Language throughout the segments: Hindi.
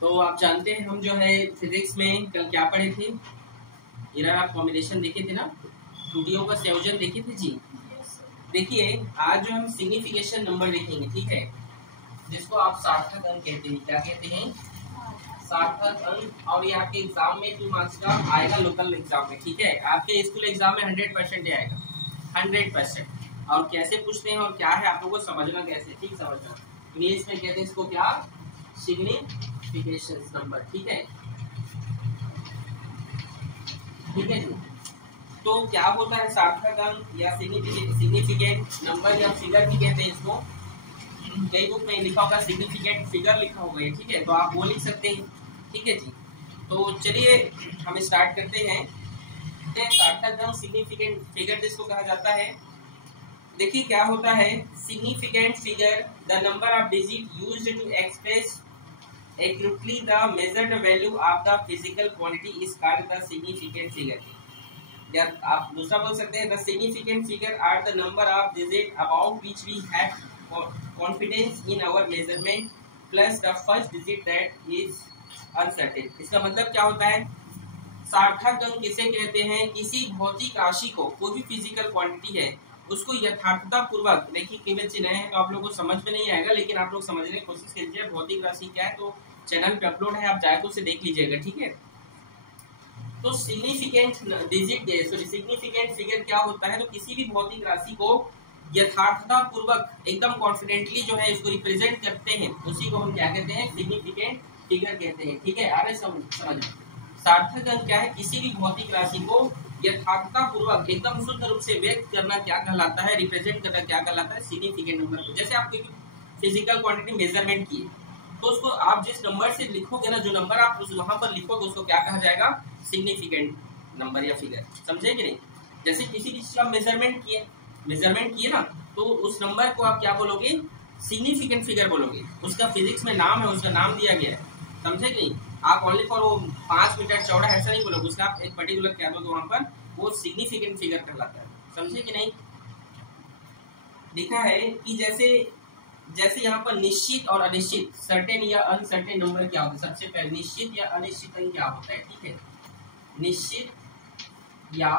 तो आप जानते हैं हम जो है फिजिक्स में कल क्या पढ़े थे, एरर ऑफ कॉम्बिनेशन देखे थे ना, त्रुटियों का संयोजन देखे थे जी। देखिए आज जो हम सिग्निफिकेशन नंबर देखेंगे, ठीक है, जिसको आप सार्थक अंक कहते हैं। क्या कहते हैं? सार्थक अंक। और ये आपके एग्जाम में 2 मार्क्स का आएगा, लोकल एग्जाम में, ठीक है। आपके स्कूल एग्जाम में 100% आएगा, 100%। और कैसे पूछते हैं और क्या है आप लोगों को समझना कैसे, ठीक समझना। इंग्लिश में कहते हैं इसको क्या? सिग्निफिकेशन नंबर, ठीक है, ठीक है जी। तो क्या होता है सार्थक अंक या सिग्निफिकेंट नंबर या फिगर भी कहते हैं इसको। कई बुक में लिखा होगा सिग्निफिकेंट फिगर लिखा होगा ये, ठीक है, तो आप वो लिख सकते हैं, ठीक है जी। तो चलिए हम स्टार्ट करते हैं। सार्थक अंक सिग्निफिकेंट फिगर जिसको कहा जाता है, देखिए क्या होता है। Significant figure the number of digit used to express accurately the measured value of the physical quantity is called the significant figure। या आप दूसरा बोल सकते हैं, the significant figure are the number of digits about which we have confidence in our measurement plus the first digit that is uncertain। इसका मतलब क्या होता है? सार्थक अंक किसे कहते हैं? किसी भौतिक राशि को, कोई भी फिजिकल क्वांटिटी है, उसको यथार्थता पूर्वक, देखिए केवल चिन्ह है तो आप लोगों को समझ में नहीं आएगा, लेकिन आप लोग समझने की कोशिश कीजिए। भौतिक राशि क्या है तो चैनल पे अपलोड है, आप जाकर उसे देख लीजिएगा, ठीक है। तो सिग्निफिकेंट डिजिट, सिग्निफिकेंट फिगर क्या होता है? तो किसी भी भौतिक राशि को यथार्थता पूर्वक एकदम कॉन्फिडेंटली जो है इसको रिप्रेजेंट करते हैं, उसी को हम क्या कहते हैं? सिग्निफिकेंट फिगर कहते हैं, ठीक है। आगे समझ। सार्थक अंक क्या है? किसी भी भौतिक राशि को यथार्थता पूर्वक एकदम शुद्ध रूप से व्यक्त करना क्या कहलाता है? रिप्रेजेंट करना क्या कहलाता है? सिग्निफिकेंट नंबर को। जैसे आप कोई फिजिकल क्वांटिटी मेजरमेंट किए तो उसको आप जिस नंबर से लिखोगे ना, जो नंबर आप वहां पर लिखोगे उसको क्या कहा जाएगा? सिग्निफिकेंट नंबर या फिगर, समझे कि नहीं। जैसे किसी चीज का मेजरमेंट किए ना, तो उस नंबर को आप क्या बोलोगे? सिग्निफिकेंट फिगर बोलोगे। उसका फिजिक्स में नाम है, उसका नाम दिया गया है, समझे कि नहीं। आप ओनली फॉर वो 5 मीटर चौड़ा ऐसा नहीं बोलोगे, उसका आप एक पर्टिकुलर क्या दोगे वहां पर, वो सिग्निफिकेंट फिगर कहलाता है, समझे कि नहीं। लिखा है कि जैसे यहाँ पर निश्चित और अनिश्चित, सर्टेन या अनसर्टेन नंबर क्या होता है? सबसे पहले निश्चित या अनिश्चित अंक क्या होता है, ठीक है, निश्चित या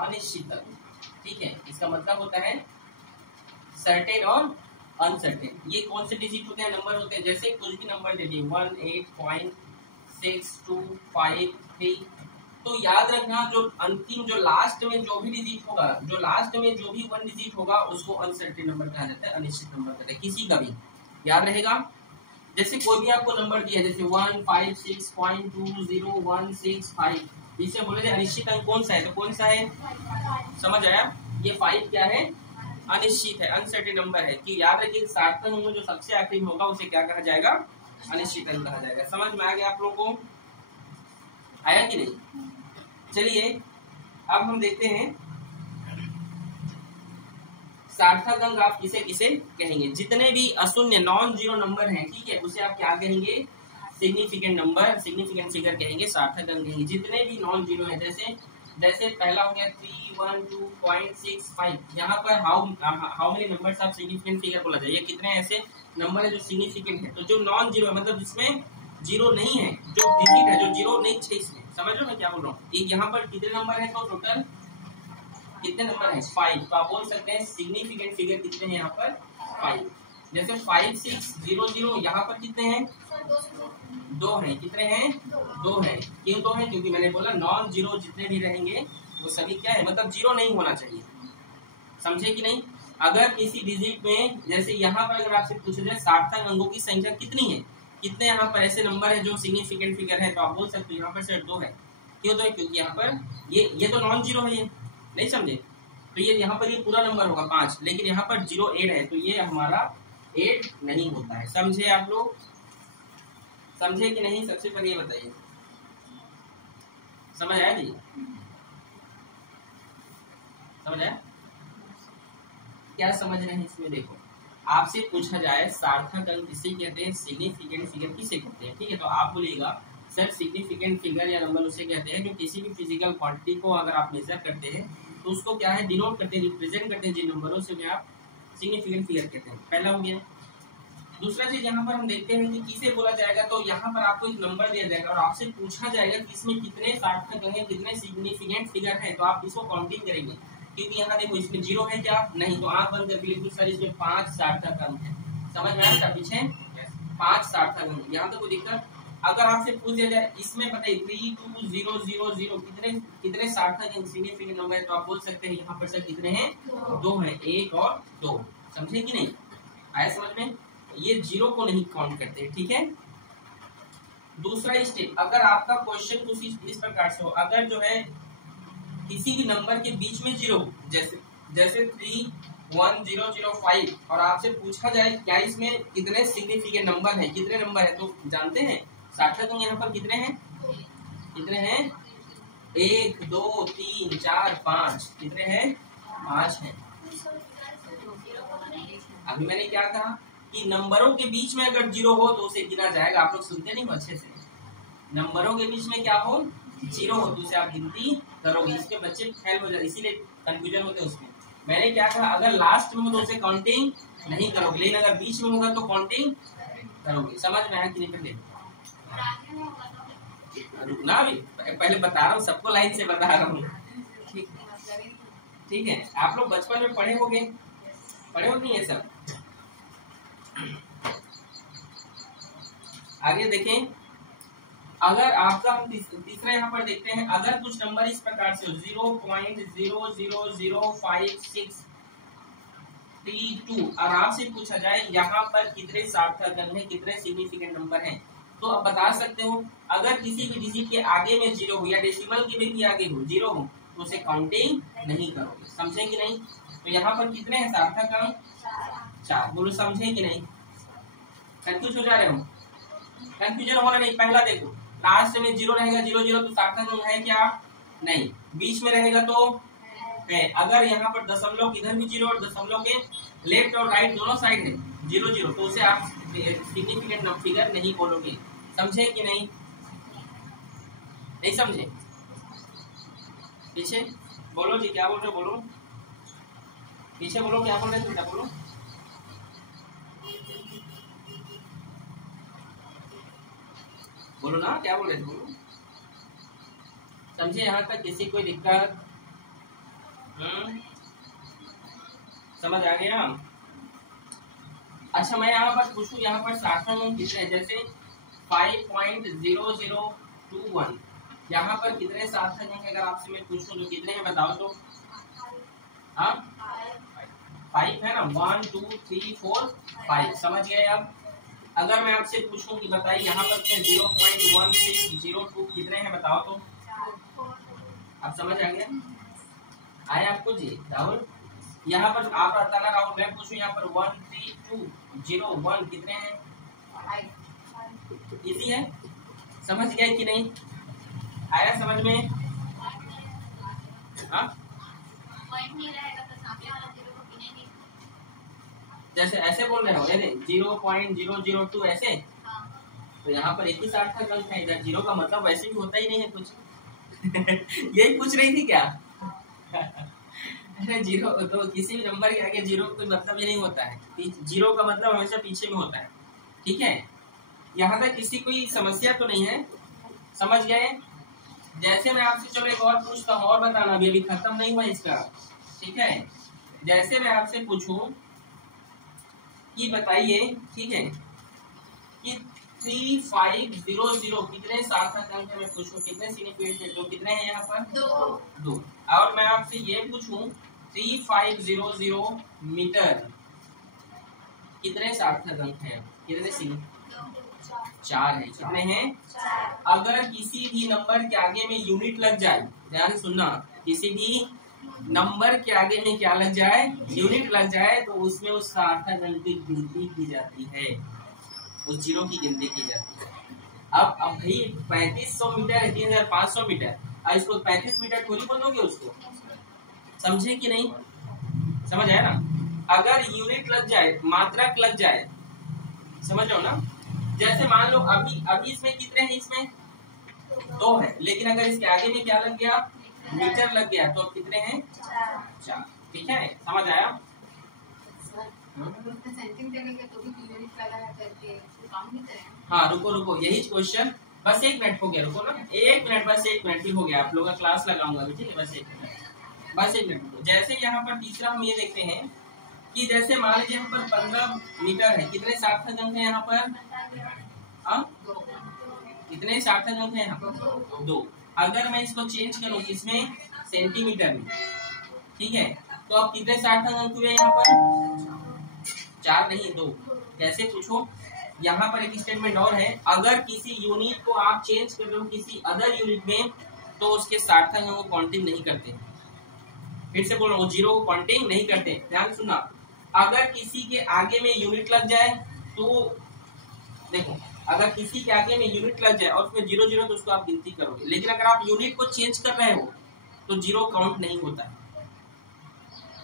अनिश्चित अंक, ठीक है। इसका मतलब होता है सर्टेन और अनसर्टेन। ये कौन से डिजिट होते हैं? नंबर होते हैं। जैसे कुछ भी नंबर दे दिए 18.6253, तो याद रखना जो अंतिम, जो लास्ट में जो भी डिजिट होगा, जो लास्ट में जो भी 1 डिजिट होगा, उसको अनसर्टेन नंबर कहा जाता है, अनिश्चित नंबर कहते हैं, किसी का भी याद रहेगा। जैसे कोई भी आपको नंबर दिया, जैसे 156.2016 इसे बोले अनिश्चित अंक कौन सा है, तो कौन सा है? समझ आया? ये 5 क्या है? अनिश्चित है, अनसर्टेन नंबर है। कि याद रखिए सार्थक अंक में जो सबसे आखिरी में होगा उसे क्या कहा जाएगा? अनिश्चित अंक कहा जाएगा। समझ में आ गया आप लोगों को? आया कि नहीं? चलिए अब हम देखते हैं सार्थक अंक आप किसे किसे कहेंगे। जितने भी अशून्य नॉन जीरो नंबर हैं, ठीक है, उसे आप क्या कहेंगे? सिग्निफिकेंट नंबर, सिग्निफिकेंट फिगर कहेंगे, सार्थक अंक कहेंगे। जितने भी नॉन जीरो है, जैसे पहला हो गया 312.65, यहाँ पर how many numbers of significant figure बोला जाए, ये कितने ऐसे नंबर है जो सिग्निफिकेंट है। तो जो नॉन जीरो है मतलब जिसमें जीरो नहीं है, जो डिजिट है जो जीरो नहीं है इसमें, समझ लो मैं क्या बोल रहा हूँ। यहाँ पर कितने नंबर है? तो टोटल कितने नंबर है? 5। तो आप बोल सकते हैं सिग्निफिकेंट फिगर कितने हैं यहाँ पर? 5। जैसे 5600, यहाँ पर कितने हैं? 2 हैं। कितने हैं? 2 हैं। क्यों 2 हैं? क्योंकि मैंने बोला नॉन जीरो जितने भी रहेंगे वो सभी क्या है, मतलब जीरो नहीं होना चाहिए, समझे कि नहीं। अगर किसी डिजिट में, जैसे यहाँ पर अगर आपसे पूछा जाए सार्थक अंकों की संख्या कितनी है, कितने यहाँ पर ऐसे नंबर है जो सिग्निफिकेंट फिगर है, तो आप बोल सकते हो यहाँ पर सिर्फ 2 है। क्यों 2 है? क्योंकि यहाँ पर ये तो नॉन जीरो है, ये नहीं समझे। तो ये यहाँ पर ये पूरा नंबर होगा 5, लेकिन यहाँ पर 0 8 है, तो ये हमारा 8 नहीं होता है। समझे आप लोग? समझे कि नहीं? सबसे पहले ये बताइए, समझ आया जी? समझ आया? क्या समझ रहे हैं इसमें? देखो आपसे पूछा जाए सार्थक अंक किसे कहते हैं, सिग्निफिकेंट फिगर किसे कहते हैं, ठीक है, तो आप बोलिएगा सर सिग्निफिकेंट फिगर या नंबर उसे कहते हैं जो किसी भी फिजिकल क्वांटिटी को अगर आप मेजर करते हैं तो उसको क्या है, डिनोट करते हैं, रिप्रेजेंट करते हैं जिन नंबरों से आप सिग्निफिकेंट फिगर कहते हैं। पहला हो गया। दूसरा चीज यहाँ पर हम देखते हैं कि किसे बोला जाएगा, तो यहाँ पर आपको एक नंबर दिया जाएगा और आपसे पूछा जाएगा कि इसमें कितने सार्थक अंक हैं, कितने सिग्निफिकेंट फिगर हैं, तो आप इसको काउंटिंग करेंगे। क्योंकि यहाँ देखो इसमें 0 है क्या, नहीं, तो आंख बंद करके लिखो सर इसमें 5 सार्थक अंक है। समझ में आया पीछे 5 सार्थक अंक, यहाँ तो कोई दिक्कत। अगर आपसे पूछ दिया जाए इसमें बताइए 32000 कितने सार्थक अंक सिग्निफिकेंट नंबर है, तो आप बोल सकते हैं यहाँ पर सर कितने हैं, 2 है, 1 और 2। समझे कि नहीं, आया समझ में। ये 0 को नहीं काउंट करते, ठीक है। दूसरा स्टेप, अगर आपका क्वेश्चन कुछ इस प्रकार से हो, अगर जो है किसी भी नंबर के बीच में 0, जैसे 31005 और आपसे पूछा जाए क्या इसमें कितने सिग्निफिकेंट नंबर है, कितने नंबर है, तो जानते हैं सार्थक अंक यहाँ पर कितने हैं, कितने हैं, 1 2 3 4 5, कितने हैं, 5 हैं। अभी मैंने क्या कहा कि नंबरों के बीच में अगर 0 हो तो उसे गिना जाएगा। आप लोग सुनते नहीं हो अच्छे से, नंबरों के बीच में क्या हो, 0 हो तो उसे आप गिनती करोगे। इसके बच्चे फेल हो जाते, इसीलिए कंफ्यूजन होते हैं उसमें। मैंने क्या कहा, अगर लास्ट में हो तो उसे काउंटिंग नहीं करोगे, लेकिन अगर बीच में होगा तो काउंटिंग करोगे। समझ में आया कि नहीं, पहले रुकना, अभी पहले बता रहा हूँ, सबको लाइन से बता रहा हूँ, ठीक है। आप लोग बचपन में पढ़े होंगे, पढ़े हो नहीं है सब। आगे देखें, अगर आपका हम तीसरा यहाँ पर देखते हैं, अगर कुछ नंबर इस प्रकार से हो 0.00562 और आपसे पूछा जाए यहाँ पर कितने सार्थक अंक हैं, कितने सिग्निफिकेंट नंबर हैं, तो आप बता सकते हो। अगर किसी भी डिजिट के आगे में 0 हो या डेसिमल के भी आगे हो 0 हो तो उसे काउंटिंग नहीं करोगे। समझे कि नहीं। तो यहाँ पर कितने हैं सार्थक अंक, 4। बोलो समझे कि नहीं, कंफ्यूज हो जा रहे हो, कंफ्यूजन होना नहीं। पहला देखो, लास्ट में 0 रहेगा, 0 0 तो सार्थक अंक है क्या, नहीं, बीच में रहेगा तो है। अगर यहाँ पर दशमलव इधर भी 0 और दशमलव के लेफ्ट और राइट दोनों साइड है 0 0 तो उसे आप सिग्निफिकेंट फिगर नहीं बोलोगे। समझे कि नहीं, नहीं समझे, पीछे बोलो जी, क्या बोल रहे हो, बोलो पीछे बोलो, क्या बोल रहे थे, क्या बोलो, बोलो ना, क्या बोल रहे थे, बोलो। समझे यहाँ तक, किसी कोई दिक्कत, समझ आ गया। अच्छा मैं यहाँ पर पूछूं, यहाँ पर सार्थक अंक कितने हैं, जैसे 5.0021 यहाँ पर कितने सार्थक अंक, अगर आपसे मैं पूछूं तो कितने हैं बताओ तो। हाँ 5 है ना, 1 2 3 4 5, समझ गए। अब अगर मैं आपसे पूछूं कि बताइए यहाँ पर 0.1602 कितने हैं बताओ तो। आप समझ आ गया, आया आपको जी राहुल। यहाँ पर आप बताना राहुल, मैं पूछूं यहाँ पर 13201 कितने हैं, इजी है, समझ गए कि नहीं, आया समझ में। हाँ जैसे ऐसे बोल रहे हो 0.002 ऐसे, तो यहाँ पर एक ही सार्थक अंक है, इधर 0 का मतलब वैसे भी होता ही नहीं है कुछ यही पूछ रही थी क्या अरे 0 तो किसी भी नंबर के आगे 0 कोई मतलब ही नहीं होता है, 0 का मतलब हमेशा पीछे में होता है, ठीक है। यहाँ तक किसी कोई समस्या तो नहीं है, समझ गए। जैसे मैं आपसे चलो एक और पूछता हूँ, और बताना अभी खत्म नहीं हुआ इसका, ठीक है। जैसे मैं आपसे पूछूं कि बताइए, ठीक है, कि 3500 कितने सार्थक अंक है, मैं पूछूं कितने सिग्निफिकेंट, तो कितने हैं यहाँ पर 2। और मैं आपसे ये पूछूं 3500 मीटर कितने सार्थक अंक हैं, कितने सिग्निफिकेंट, 4 है, कितने हैं। अगर किसी भी नंबर के आगे में यूनिट लग जाए, ध्यान से सुनना, किसी भी नंबर के आगे में क्या लग जाए, यूनिट लग जाए, तो उसमें उस सार्थक अंक की गिनती की जाती है, उस 0 की गिनती की जाती है। अब भाई 3500 मीटर है, 3500 मीटर, और इसको 35 मीटर थोड़ी बोलोगे उसको, समझे कि नहीं, समझ आया ना। अगर यूनिट लग जाए, मात्रक लग जाए, समझ लो ना। जैसे मान लो अभी इसमें कितने हैं, इसमें 2 है, लेकिन अगर इसके आगे में क्या लग गया, मीटर लग गया, तो कितने हैं, 4, ठीक है, समझ आया। हाँ रुको यही क्वेश्चन, बस 1 मिनट हो गया, रुको ना 1 मिनट, बस 1 मिनट ही हो गया, आप लोगों का क्लास लगाऊंगा अभी, ठीक है, बस 1 मिनट, बस 1 मिनट। जैसे यहाँ पर तीसरा हम ये देखते हैं कि जैसे मान लीजिए यहाँ पर 15 मीटर है, कितने सार्थक अंक है यहाँ पर? कितने सार्थक अंक है यहाँ पर? 2। अगर मैं इसको चेंज करूँ किसमें? सेंटीमीटर में, ठीक है, तो अब कितने सार्थक अंक हुए यहाँ पर? 4 नहीं 2। कैसे पूछो? यहाँ पर एक स्टेटमेंट और है, अगर किसी यूनिट को आप चेंज कर रहे हो किसी अदर यूनिट में तो उसके सार्थक अंक को काउंटिंग नहीं करते। फिर से बोल रहा हूँ, 0 को काउंटिंग नहीं करते। ध्यान सुनना, अगर किसी के आगे में यूनिट लग जाए तो देखो, अगर किसी के आगे में यूनिट लग जाए और उसमें 0 0 तो उसको आप गिनती करोगे, लेकिन अगर आप यूनिट को चेंज कर रहे हो तो 0 काउंट नहीं होता है।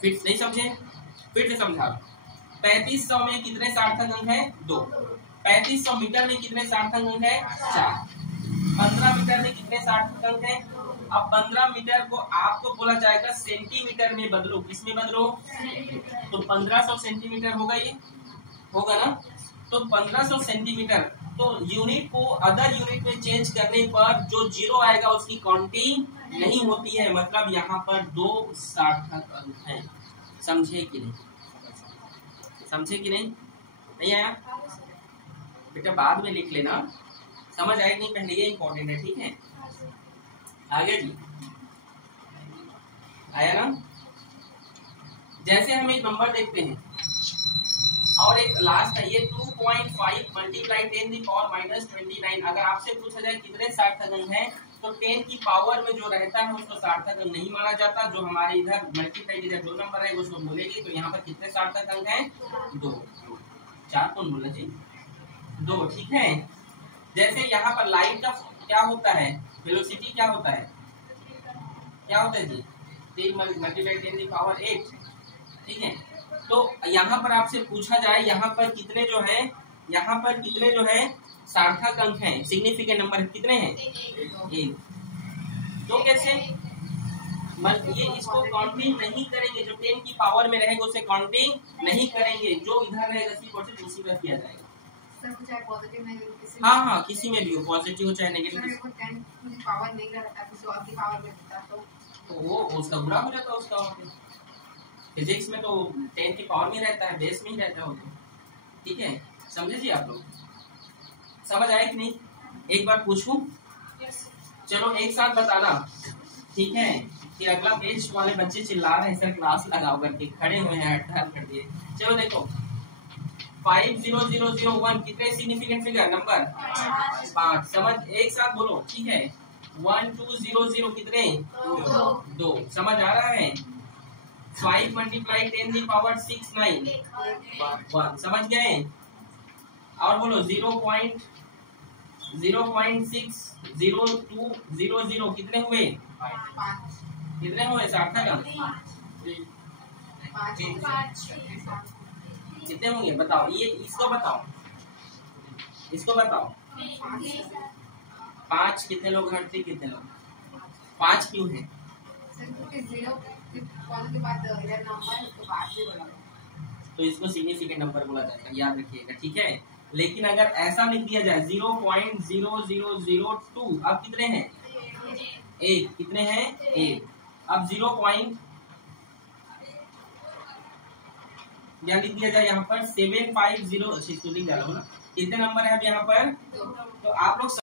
फिर नहीं समझे? फिर से समझा, 3500 में कितने सार्थक अंक है? 2। 3500 मीटर में कितने सार्थक अंक है? 4। 15 मीटर में कितने सार्थक अंक है? अब 15 मीटर को आपको बोला जाएगा सेंटीमीटर में बदलो, किसमें बदलो? तो 1500 सेंटीमीटर होगा, ये होगा ना? तो 1500 सेंटीमीटर, तो यूनिट को अदर यूनिट में चेंज करने पर जो 0 आएगा उसकी काउंटिंग नहीं होती है, मतलब यहाँ पर 2 सार्थक अंक है। समझे कि नहीं? समझे कि नहीं? नहीं आया बेटा? बाद में लिख लेना, समझ आया कि नहीं पहले, ये इंपॉर्टेंट है, ठीक है? आगे जी, आया ना? जैसे हम एक नंबर देखते हैं और एक लास्ट है ये 2.5 मल्टीप्लाई 10⁻⁻29। अगर आपसे पूछा जाए कितने सार्थक अंक है तो 10 की पावर में जो रहता है उसको सार्थक अंक नहीं माना जाता। जो हमारे इधर मल्टीप्लाई इधर 2 नंबर है उसको बोलेगी, तो यहाँ पर कितने सार्थक अंक है? 2। 4 कौन बोलना चाहिए? 2, ठीक है। जैसे यहाँ पर लाइट का क्या होता है? वेलोसिटी क्या होता है? क्या होता है जी? 3 मल्टीप्लाई 10⁸, ठीक है। तो यहाँ पर आपसे पूछा जाए यहाँ पर कितने जो है, यहाँ पर कितने जो है सार्थक अंक हैं, सिग्निफिकेंट नंबर कितने हैं? 1। तो कैसे? ये इसको काउंटिंग नहीं करेंगे, जो 10 की पावर में रहेगा उसे काउंटिंग नहीं करेंगे, जो इधर रहेगा 80% उसी पर किया जाएगा। हाँ हाँ, किसी में भी हो, पॉजिटिव हो चाहे नेगेटिव, पावर नहीं रहता, किसी और की पावर में रहता तो वो उसका बुरा हो जाता है। उसका फिजिक्स में तो 10 की पावर में रहता है, बेस में ही रहता है वो, ठीक है? समझे जी आप लोग? समझ आया कि नहीं? एक बार पूछूं? चलो एक साथ बताना, ठीक है? कि अगला पेज वाले बच्चे चिल्ला रहे हैं सर क्लास लगाओ करके, खड़े हुए हैं, हड़ताल कर दिए। चलो देखो, 50001 कितने सिग्निफिकेंट फिगर नंबर? 5। समझ, एक साथ बोलो, ठीक है? 1200 कितने? 2। समझ आ रहा है? 5 मल्टीप्लाई 10⁻⁶ 1। समझ गए? और बोलो 0.60200 कितने हुए? 5। कितने हुए सार्थक अंक? कितने होंगे बताओ? ये इसको बताओ, इसको बताओ। 5 कितने लोग हटते? कितने लोग? 5 क्यों है? तो इसको सिग्निफिकेंट नंबर बोला जाएगा, याद रखिएगा, ठीक है? लेकिन अगर ऐसा लिख दिया जाए 0.0002, अब कितने हैं? 1। कितने हैं? 1। अब 0. या लिख दिया जाए यहाँ पर 750, इसको लिख डालो ना, कितने नंबर है अब यहाँ पर? तो आप लोग